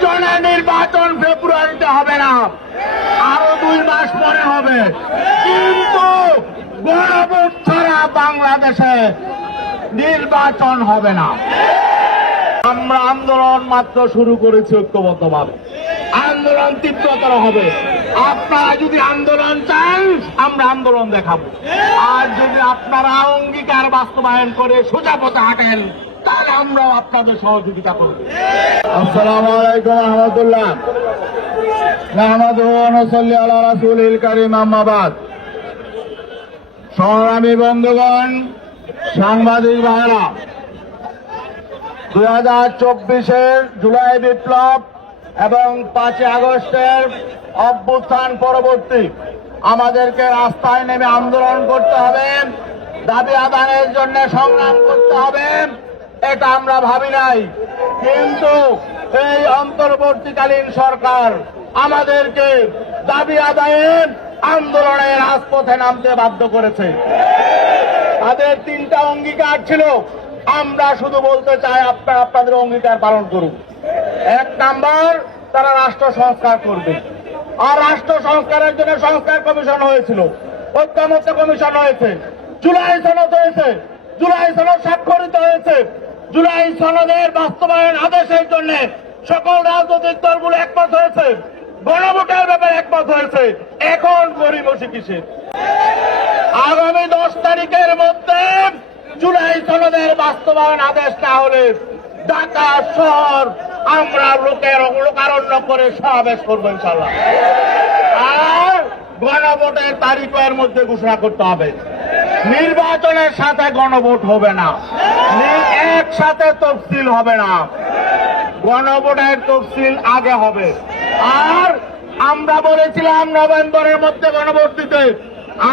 প্রয়োজনে নির্বাচন ফেব্রুয়ারিতে হবে না। আরও দুই মাস পরে হবে। কিন্তু বাংলাদেশে নির্বাচন হবে না। আমরা আন্দোলন মাত্র শুরু করেছি ঐক্যবদ্ধভাবে। আন্দোলন তীব্রতর হবে। আপনারা যদি আন্দোলন চান, আমরা আন্দোলন দেখাবো। আর যদি আপনারা অঙ্গীকার বাস্তবায়ন করে সোজা পথে হাঁটেন তাহলে আমরাও আপনাদের সহযোগিতা করব। আসসালামু আলাইকুম রহমতুল্লাহ। আহমদ নসল্লি আল্লাহ রাসুল করিম আহমাবাদ সংগ্রামী বন্ধুগণ, সাংবাদিক ভাইরা দুই হাজার চব্বিশের জুলাই বিপ্লব এবং পাঁচই আগস্টের অভ্যুত্থান পরবর্তী আমাদেরকে রাস্তায় নেমে আন্দোলন করতে হবে, দাবি আদায়ের জন্য সংগ্রাম করতে হবে। এটা আমরা ভাবি নাই। কিন্তু এই অন্তর্বর্তীকালীন সরকার আমাদেরকে দাবি আদায়ের আন্দোলনে রাজপথে নামতে বাধ্য করেছে। তাদের তিনটা অঙ্গীকার ছিল, আমরা শুধু বলতে চাই আপনারা আপনাদের অঙ্গীকার পালন করুন। এক নাম্বার, তারা রাষ্ট্র সংস্কার করবে। আর রাষ্ট্র সংস্কারের জন্য সংস্কার কমিশন হয়েছিল, ঐক্যমত্য কমিশন হয়েছে, জুলাই সনদ হয়েছে, জুলাই সনদ স্বাক্ষরিত হয়েছে। জুলাই সনদের বাস্তবায়ন আদেশের জন্য সকল রাজনৈতিক দলগুলো একমত হয়েছে। গণভোটের ব্যাপারে একমত হয়েছে। এখন গরিবসী কিসের আগামী দশ তারিখের মধ্যে জুলাই সনদের বাস্তবায়ন আদেশ না হলে ঢাকা শহর আমরা লোকের লোকারণ্য করে সমাবেশ করব ইনশাল্লাহ আর গণভোটের তারিখের মধ্যে ঘোষণা করতে হবে। নির্বাচনের সাথে গণভোট হবে না। নি- একসাথে তফসিল হবে না। গণভোটের তফসিল আগে হবে। আর আমরা বলেছিলাম নভেম্বরের মধ্যে গণভোট দিতে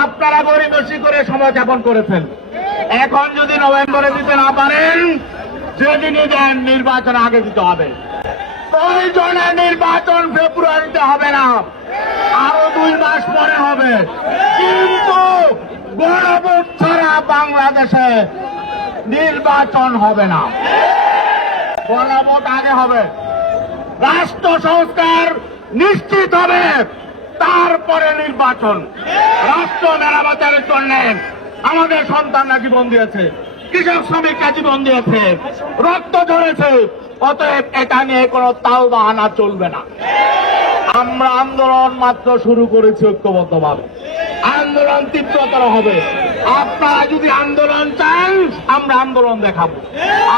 আপনারা গরিবসী করে সময় যাপন করেছেন। এখন যদি নভেম্বরে দিতে না পারেন যেদিনই দেন নির্বাচন আগে দিতে হবে। প্রয়োজনে নির্বাচন ফেব্রুয়ারিতে হবে না, আরও দুই মাস পরে হবে। কিন্তু গণভোট ছাড়া বাংলাদেশে নির্বাচন হবে না। গণভোট আগে হবে। রাষ্ট্র সংস্কার নিশ্চিত হবে। তারপরে নির্বাচন। রাষ্ট্র মেরামতের জন্য আমাদের সন্তানরা জীবন দিয়েছে। কৃষক শ্রমিকরা জীবন দিয়েছে। রক্ত ধরেছে অতএব এটা নিয়ে কোনো তাল বাহানা চলবে না। আমরা আন্দোলন মাত্র শুরু করেছি ঐক্যবদ্ধভাবে। আন্দোলন তীব্রতর হবে। আপনারা যদি আন্দোলন চান, আমরা আন্দোলন দেখাবো।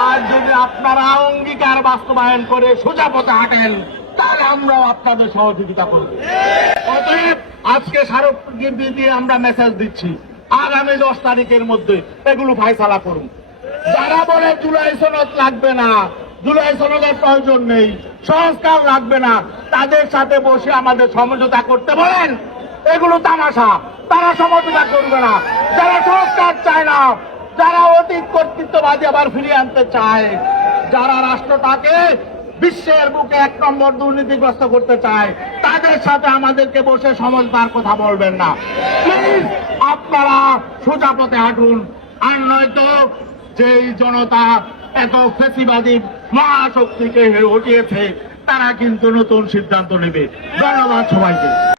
আর যদি আপনারা অঙ্গীকার বাস্তবায়ন করে সোজা পথে হাঁটেন, তাহলে আমরাও আপনাদের সহযোগিতা করব। অতএব আজকে স্মারকলিপি দিয়ে আমরা মেসেজ দিচ্ছি, আগামী দশ তারিখের মধ্যে এগুলো ফাইসালা করুন। যারা বলে জুলাই সনদ লাগবে না, জুলাই সনদের প্রয়োজন নেই, সংস্কার লাগবে না, তাদের সাথে বসে আমাদের সমঝোতা করতে বলেন, এগুলো তামাশা। তারা সমঝোতা করবে না। যারা সংস্কার চায় না, যারা অতীত কর্তৃত্ববাদী আবার ফিরিয়ে আনতে চায়, যারা রাষ্ট্রটাকে বিশ্বের বুকে এক নম্বর দুর্নীতিগ্রস্ত করতে চায়, তাদের সাথে আমাদেরকে বসে সমঝদার কথা বলবেন না। প্লিজ আপনারা সোজা পথে হাঁটুন। আর নয়তো যেই জনতা এত ফেসিবাদী মহাশক্তিকে হটিয়েছে তারা কিন্তু নতুন সিদ্ধান্ত নেবে। ধন্যবাদ সবাইকে।